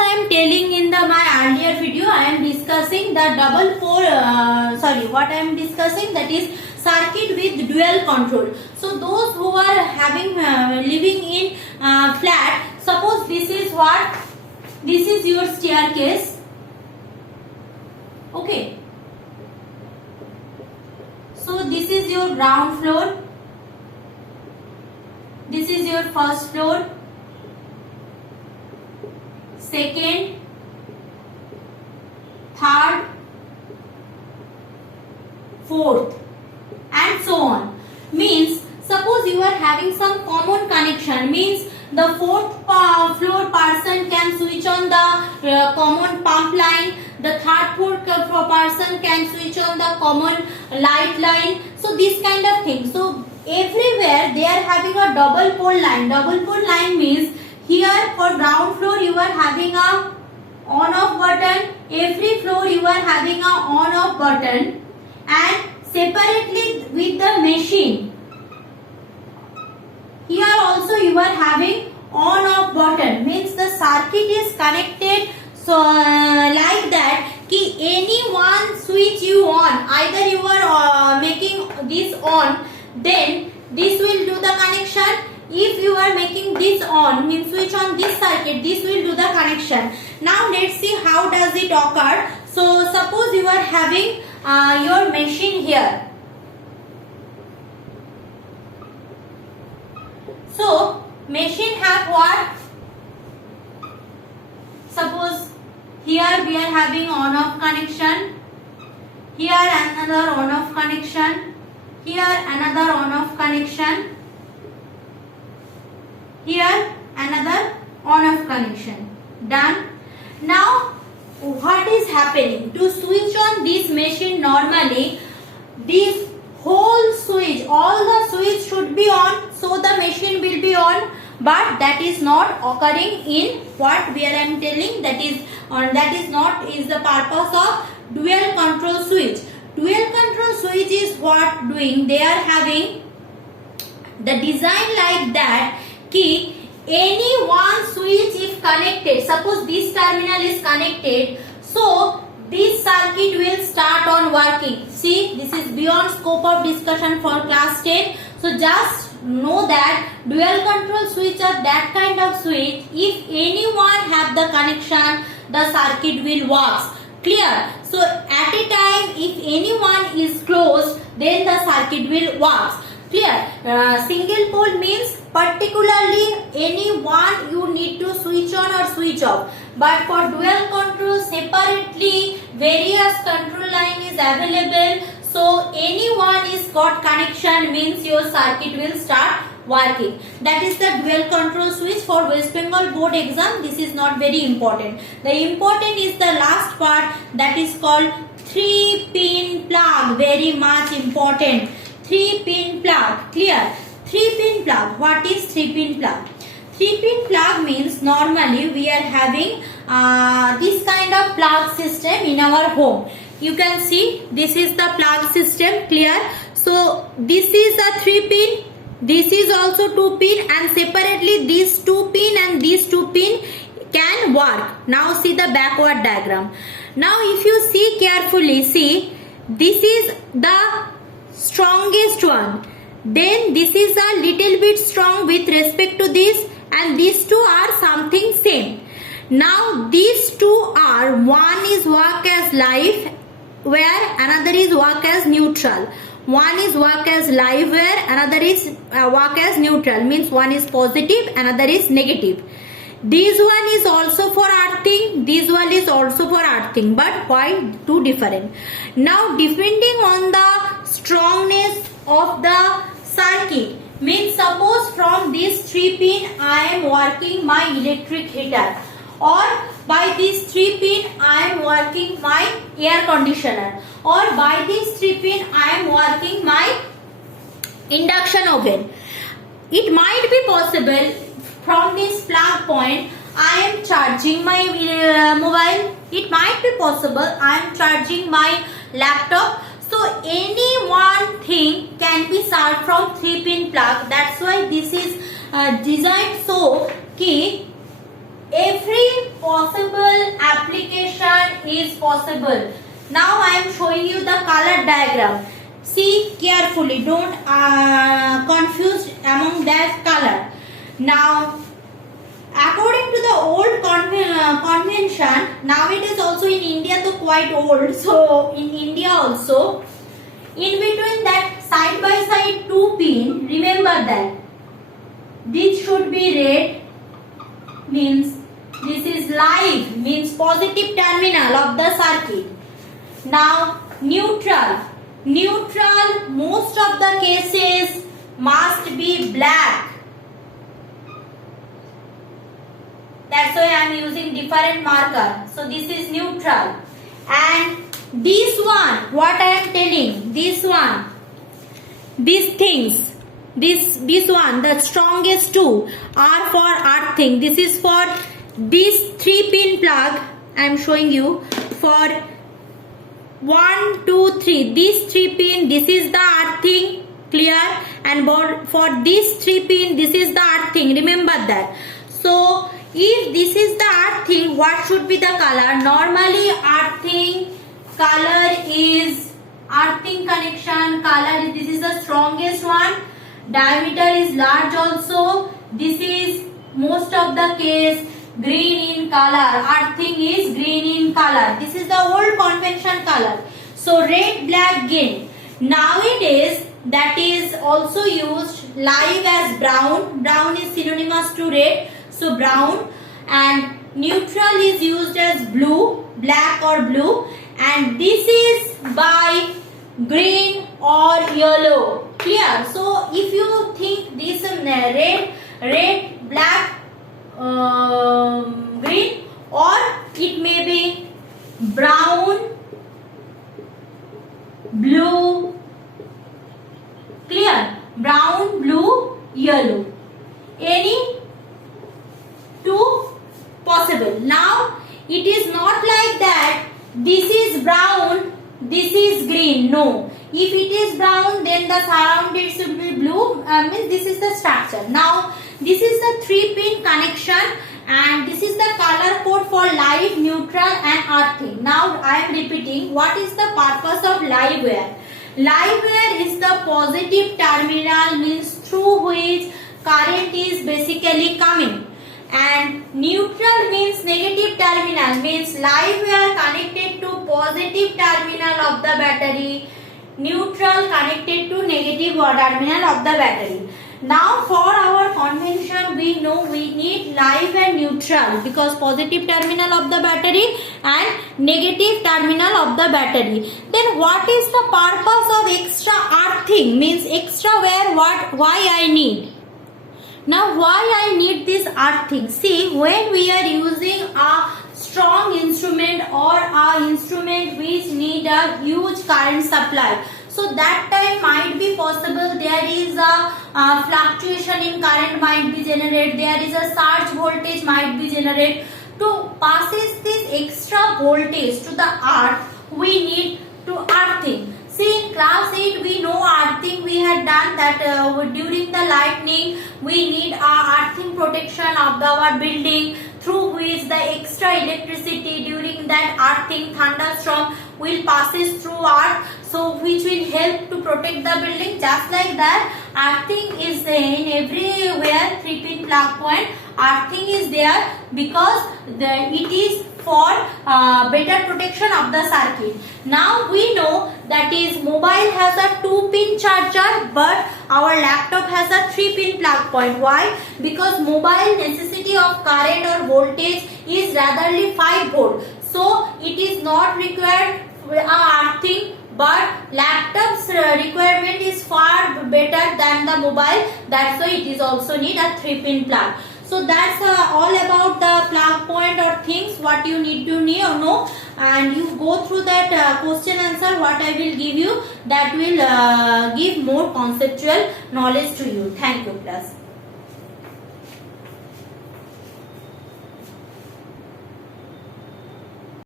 I am telling in my earlier video, I am discussing the double pole. What I am discussing, that is circuit with dual control. So those who are having living in flat, suppose this is what, this is your staircase. Okay. So this is your ground floor. This is your first floor, second, third, fourth, and so on. Means suppose you are having some common connection, means the fourth floor person can switch on the common pump line, the third floor person can switch on the common light line. So this kind of thing. So everywhere they are having a double pole line. Double pole line means here for ground floor you are having a on off button, every floor you are having a on off button, and separately with the machine here also you are having on off button. Means the circuit is connected so like that ki any one switch you on, either you are making this on, then this will do the connection. If you are making this on, means switch on this circuit, this will do the connection. Now let's see how does it occur. So suppose you are having your machine here. So machine have what? Suppose here we are having on off connection, here another on off connection, here another on off connection, here another on off connection. Done. Now what is happening? To switch on this machine, normally this whole switch, all the switch should be on, so the machine will be on, but that is not occurring in what we are telling, that is not the purpose of dual control switch. Dual control switch is what doing, they are having the design like that ki any one switch if connected, suppose this terminal is connected, so this circuit will start on working. See, this is beyond scope of discussion for class 10. So just know that dual control switch are that kind of switch, if anyone have the connection, the circuit will work. Clear? So at a time if anyone is closed, then the circuit will work. Clear? Single pole means particularly any one you need to switch on or switch off, but for dual control separately various control line is available, so anyone is got connection means your circuit will start working. That is the dual control switch. For West Bengal board exam, this is not very important. The important is the last part, that is called 3-pin plug, very much important. 3-pin plug. Clear? 3-pin plug. What is 3-pin plug? 3-pin plug means normally we are having this kind of plug system in our home. You can see this is the plug system. Clear? So this is a 3-pin, this is also 2-pin, and separately these 2-pin and these 2-pin can work. Now see the backward diagram. Now if you see carefully, see this is the strongest one, then this is a little bit strong with respect to this, and these two are something same. Now these two are, one is work as live where another is work as neutral. One is work as live where another is work as neutral, means one is positive, another is negative. This one is also for earthing, this one is also for earthing, but why two different? Now depending on the strongness of the circuit, means suppose from this 3-pin I am working my electric heater, or by this 3-pin I am working my air conditioner, or by this 3-pin I am working my induction oven. It might be possible from this plug point I am charging my mobile. It might be possible I am charging my laptop. So any one thing can be served from 3-pin plug. That's why this is designed so ki every possible application is possible. Now I am showing you the color diagram. See carefully, don't confuse among that color. Now according to the old convention, now it is also in India to quite old, so in India also, in between that side by side two pin, remember that this should be red, means this is live, means positive terminal of the circuit. Now neutral, most of the cases must be black. That's why I am using different marker. So this is neutral. And this one, what I am telling, this one, these things, this one, the strongest two are for earthing. This is for this 3-pin plug. I am showing you for 1, 2, 3. This 3-pin, this is the earthing, clear? And for this 3-pin, this is the earthing. Remember that. So if this is the earthing, what should be the color? Normally earthing color is earthing connection color. This is the strongest one. Diameter is large also. This is most of the case green in color. Earthing is green in color. This is the old convention color. So red, black, green. Nowadays that is also used live as brown. Brown is synonymous to red. So brown, and neutral is used as blue, black or blue, and this is by green or yellow. Clear? So if you think this red, black, green, or it may be brown, blue. Clear? Brown, blue, yellow. Any two possible. Now it is not like that this is brown, this is green. No, if it is brown, then the surrounded should be blue. Means this is the structure. Now this is the 3-pin connection, and this is the color code for live, neutral, and earthing. Now I am repeating, what is the purpose of live wire? Live wire is the positive terminal, means through which current is basically coming. And neutral means negative terminal, means live wire connected to positive terminal of the battery, neutral connected to negative terminal of the battery. Now for our convention, we know we need live and neutral, because positive terminal of the battery and negative terminal of the battery. Then what is the purpose of extra earthing, means extra wire? Why I need? Now why I need this earthing? See, when we are using a strong instrument or a instrument which need a huge current supply, so that time might be possible there is a fluctuation in current might be generated, there is a surge voltage might be generated. To passes this extra voltage to the earth, we need to earthing. See, in class 8 we know earthing, we had done that during the lightning we need earthing protection of our building, through which the extra electricity during that earthing thunderstorm will passes through earth, so which will help to protect the building. Just like that, earthing is in everywhere, 3-pin plug point, earthing is there, because it is for better protection of the circuit. Now we know that is mobile has a 2-pin charger, but our laptop has a 3-pin plug point. Why? Because mobile necessity of current or voltage is ratherly 5 volt. So it is not required earthing, but laptop's requirement is far better than the mobile. That's why it is also need a 3-pin plug. So that's all about the plug point or things what you need to know, and you go through that question answer what I will give you, that will give more conceptual knowledge to you. Thank you class.